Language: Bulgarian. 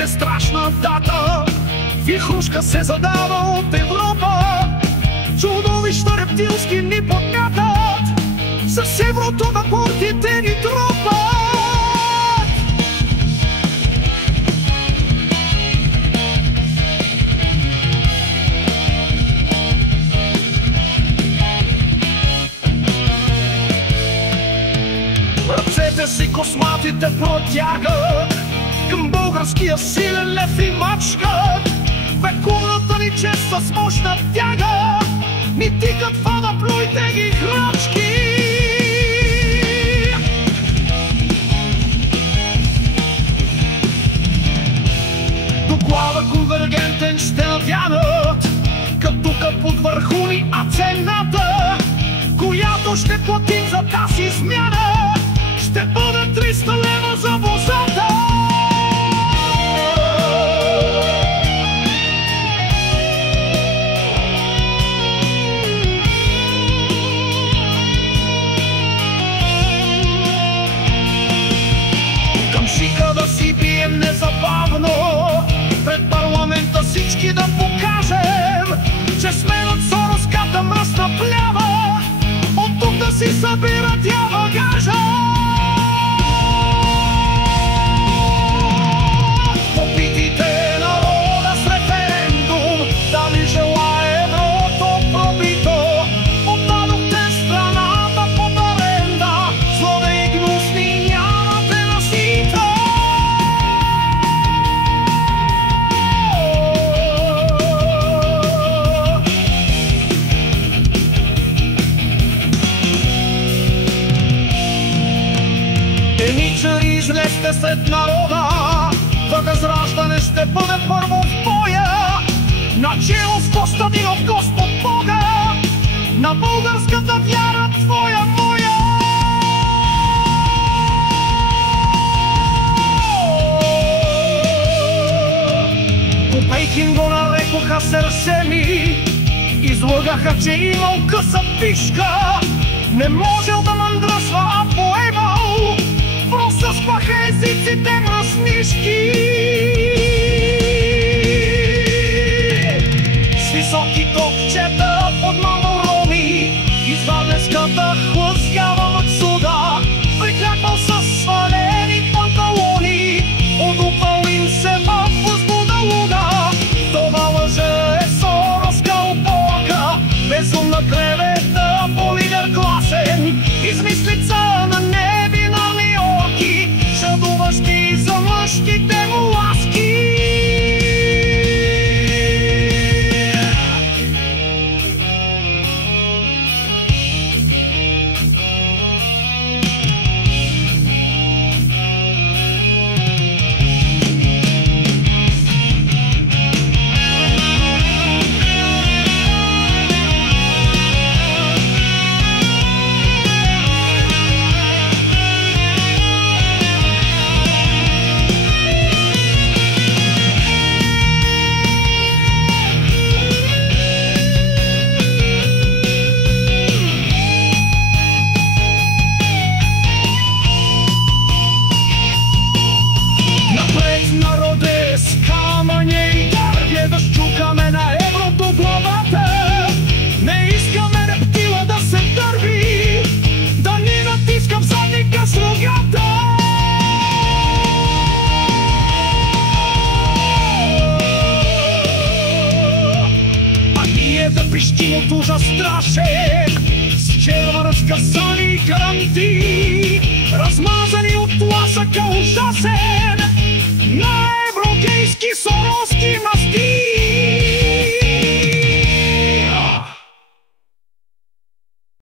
се страшна дата, вихрушка се задава от Европа. Чудовища рептилски ни подмятат, с еврото на портите ни тропат. Ръцете си косматите протягат към българския силен лев и мачка. Вековната ни чест с мощна тяга ни тикат вода, плюйте ги храчки. До глава конвергентен ще навянат, като капут върху ни, а цената, която ще платим за тази смяна, ще бъде 300 лева за возата. Към шика да си бием незабавно, пред парламента всички да покажем, че сме над сороската мръсна плява, от тук да си събират я багажа. Попитите народа с референдум, дали желае еврото пробито. Отдадохте страната под аренда, злодеи гнусни нямате насита. Еничари, излезте след народа, Възраждане ще бъде първо в боя, начело с Костадинов Господ Бога, на българската вяра твоя, моя. Копейкин го нарекоха Серсеми, излъгаха, че имал къса пишка, не можел да мъндръсва, а поемал, просъспаха езиците мръснишки. С високи топчета под мандорони, изваднеската хлъзгава мъксуда, прикляквал със свалени панталони, удупал им се във възбуда луга. Това лъжа е сороска опорка, безумна клевета по лидер класен, измислица на невинни орки, жадуващи за мъжките му ласки. Пищим от ужас страшен, с черва разкъсани гранти, размазани от тласъка ужасен.